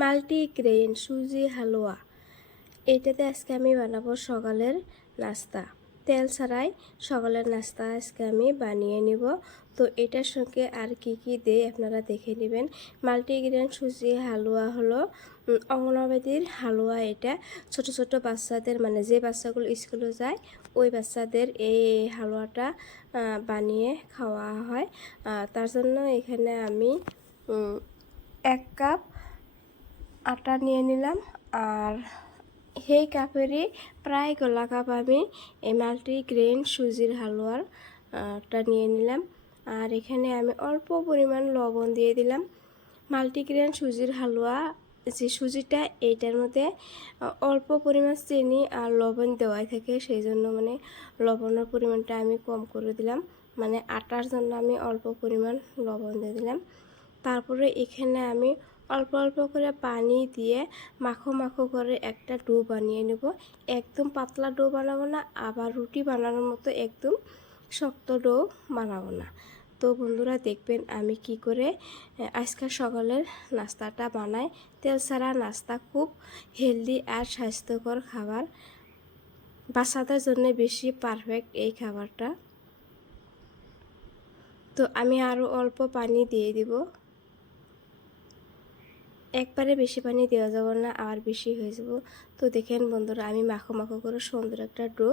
Multigrain সুজি হালুয়া। এইটাতে আজকে আমি বানাবো সকালের নাস্তা। তেল ছাড়াই সকালের নাস্তা আজকে আমি বানিয়ে নিব। তো এটার সঙ্গে আর কি কি দেই আপনারা দেখে নেবেন। মাল্টিগ্রেইন সুজি হালুয়া হলো অঙ্গনবাড়ির হালুয়া। এটা ছোট ছোট বাচ্চাদের, মানে যে বাচ্চাগুলো স্কুলে যায় ওই বাচ্চাদের এই হালুয়াটা বানিয়ে খাওয়া হয়। তার জন্য এখানে আমি 1 কাপ আটা নিয়ে নিলাম, আর সেই কাপেরই প্রায় গোলা কাপ আমি এই মাল্টিগ্রেইন সুজির হালুয়ারটা নিয়ে নিলাম। আর এখানে আমি অল্প পরিমাণ লবণ দিয়ে দিলাম। মাল্টিগ্রেইন সুজির হালুয়া যে সুজিটা, এইটার মধ্যে অল্প পরিমাণ চিনি আর লবণ দেওয়াই থাকে, সেই জন্য মানে লবণের পরিমাণটা আমি কম করে দিলাম। মানে আটার জন্য আমি অল্প পরিমাণ লবণ দিয়ে দিলাম। তারপরে এখানে আমি অল্প অল্প করে পানি দিয়ে মাখো মাখো করে একটা ডো বানিয়ে নেব। একদম পাতলা ডো বানাবো না, আবার রুটি বানানোর মতো একদম শক্ত ডো বানাবো না। তো বন্ধুরা দেখবেন আমি কি করে আজকে সকালের নাস্তাটা বানাই। তেল ছাড়া নাস্তা, খুব হেলদি আর স্বাস্থ্যকর খাবার, বাচ্চাদের জন্য বেশি পারফেক্ট এই খাবারটা। তো আমি আরও অল্প পানি দিয়ে দিব। একবারে বেশি পানি দেওয়া যাব না, আর বেশি হয়ে যাব। তো দেখেন বন্ধুরা, আমি মাখো মাখো করে সুন্দর একটা ডো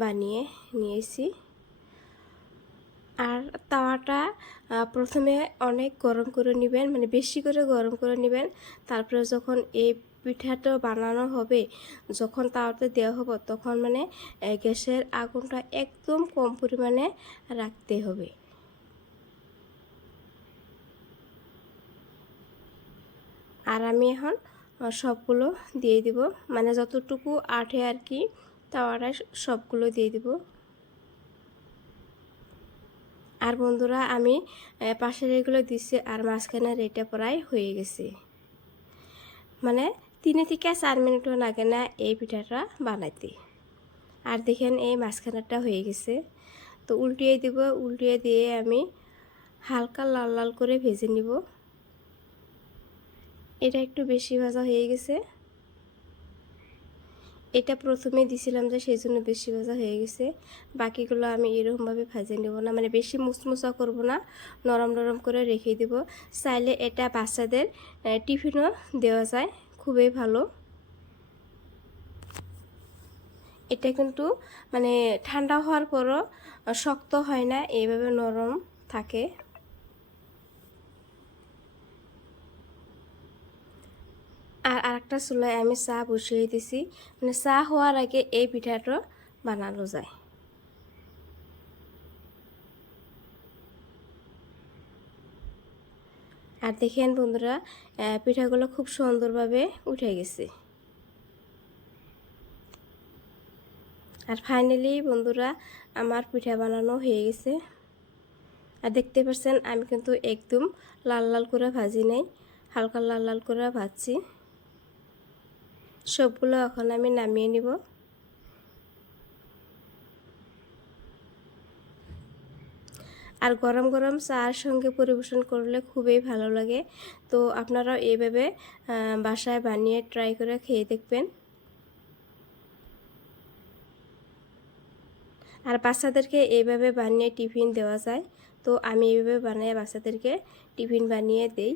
বানিয়ে নিয়েছি। আর তাওয়াটা প্রথমে অনেক গরম করে নেবেন, মানে বেশি করে গরম করে নেবেন। তারপরে যখন এই পিঠাটা বানানো হবে, যখন তাওয়াতে দেওয়া হবে, তখন মানে গ্যাসের আগুনটা একদম কম পরিমাণে রাখতে হবে। আর আমি এখন সবগুলো দিয়ে দিব, মানে যতটুকু আঠে আর কি তাওয়াটায় সবগুলো দিয়ে দিব। আর বন্ধুরা আমি পাশের এগুলো দিচ্ছি, আর মাঝখানের এটা প্রায় হয়ে গেছে। মানে 3 থেকে 4 মিনিটও লাগে না এই পিঠাটা বানাইতে। আর দেখেন এই মাঝখানেরটা হয়ে গেছে। তো উল্টিয়ে দিব, উল্টিয়ে দিয়ে আমি হালকা লাল লাল করে ভেজে নিব। এটা একটু বেশি ভাজা হয়ে গেছে। এটা প্রথমে দিছিলাম যে, সেই জন্য বেশি ভাজা হয়ে গেছে। বাকিগুলো আমি এরকমভাবে ভাজে নেব না, মানে বেশি মুচমুচা করব না, নরম নরম করে রেখে দেব। চাইলে এটা বাচ্চাদের টিফিনও দেওয়া যায়, খুবই ভালো। এটা কিন্তু মানে ঠান্ডা হওয়ার পরও শক্ত হয় না, এইভাবে নরম থাকে। আর আরেকটা চুলায় আমি চা বসিয়ে দিছি, মানে চা হওয়ার আগে এই পিঠাটা বানানো যায়। আর দেখেন বন্ধুরা, পিঠাগুলো খুব সুন্দরভাবে উঠে গেছে। আর ফাইনালি বন্ধুরা আমার পিঠা বানানো হয়ে গেছে। আর দেখতে পাচ্ছেন আমি কিন্তু একদম লাল লাল করে ভাজি নাই, হালকা লাল লাল করে ভাজছি। সবগুলো এখন আমি নামিয়ে নিব। আর গরম গরম চার সঙ্গে পরিবেশন করলে খুবই ভালো লাগে। তো আপনারাও এইভাবে বাসায় বানিয়ে ট্রাই করে খেয়ে দেখবেন। আর বাচ্চাদেরকে এইভাবে বানিয়ে টিফিন দেওয়া যায়। তো আমি এইভাবে বানিয়ে বাচ্চাদেরকে টিফিন বানিয়ে দেই।